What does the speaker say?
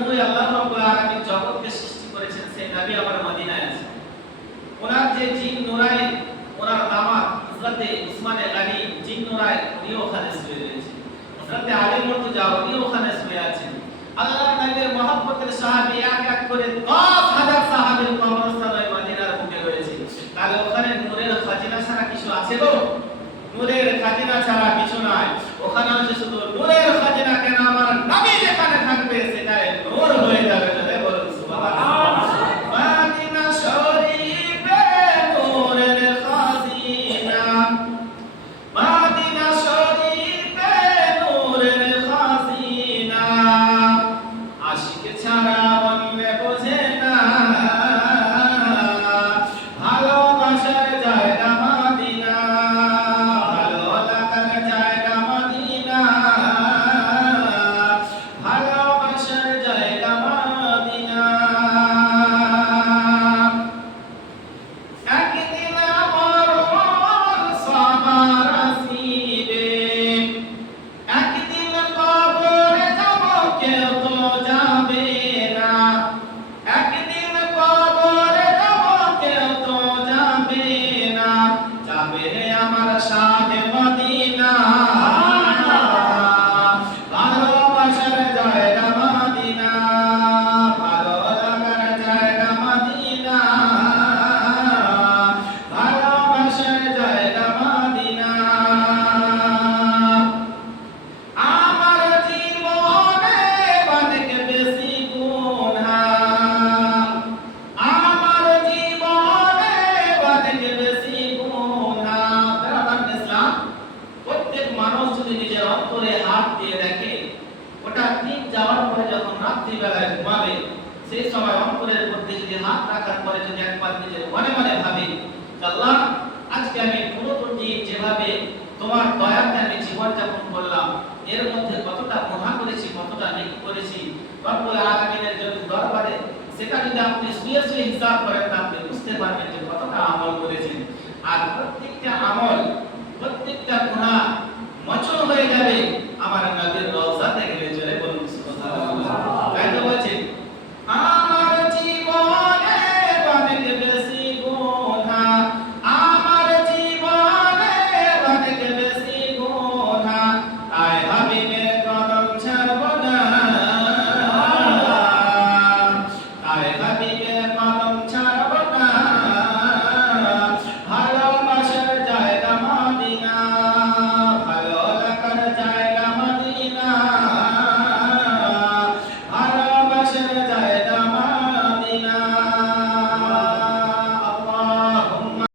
নূরে আল্লাহ রাব্বুল আলামিন জগৎকে সৃষ্টি করেছেন, সেই নবী আমার মদিনায় আছে। ওনার যে জিন নুরাইন, ওনার দামাত হযরতে উসমানে গনি জিন নুরাইন উনিও ওখানে শুয়ে রয়েছে। হযরতে আলী মুর্তজা উনিও ওখানে শুয়ে আছেন। আল্লাহর নবীর মহব্বতের সাহাবী এক এক করে 10,000 সাহাবীর কবরস্থান ওই মদিনার বুকে রয়েছে। তাহলে ওখানে নূরের খাজিনা ছাড়া কিছু আছে গো? নূরের খাজিনা ছাড়া কিছু নাই। ওখানে আছে শুধু নূরের খাজিনা। কেন? আমার নবী যেখানে থাকবে সেটাই নূর হয়ে যাবে। জোরে বলুন সুবহানাল্লাহ। মদিনা শরীফে নূরের খাজিনা, মদিনা শরীফে নূরের খাজিনা, আশিক ছাড়া অন্য বোঝে না, ভালোবাসার জায়গা মদিনা, ভালো লাগার জায়গা মদিনা, ভালোবাসার জায়গা মদিনা। একদিন আমার সবার আসিবে, একদিন কবরে যাব কেউ তো যাবে না, একদিন কবরে যাব কেউ তো যাবে না, যাবে আমার শাহে মদিনা, ভালোবাসার জায়গা মদিনা, ভালো লাগার জায়গা মদিনা, ভালোবাসার জায়গা মদিনা। আমার জীবনে অনেক বেশি গুনাহ, আমার জীবনে অনেক বেশি গুনাহ। বেরাদার ইসলাম, প্রত্যেক মানুষ যদি নিজের অন্তরে হাত দিয়ে দেখে, ওটা দিন যাওয়ার পরে যখন রাত্রিবেলায় ঘুমাবে, সেই সময় অন্তরের মধ্যে যদি হাত রাখার পরে যদি একবার নিজের মনে মনে ভাবে, আল্লাহ আজকে আমি পুরোপুরি দিন যেভাবে তোমার দয়াতে আমি জীবন যাপন করলাম, এর মধ্যে কতটা গুনাহ করেছি, কতটা নেকি করেছি রব্বুল আলামিনের দরবারে, সেটা যদি আপনি শুয়ে শুয়ে হিসাব করেন তা আপনি বুঝতে পারবেন যে কতটা আমল করেছেন। আর প্রত্যেকটা আমল, প্রত্যেকটা গুনাহ মোচন হয়ে যাবে আমার নবীর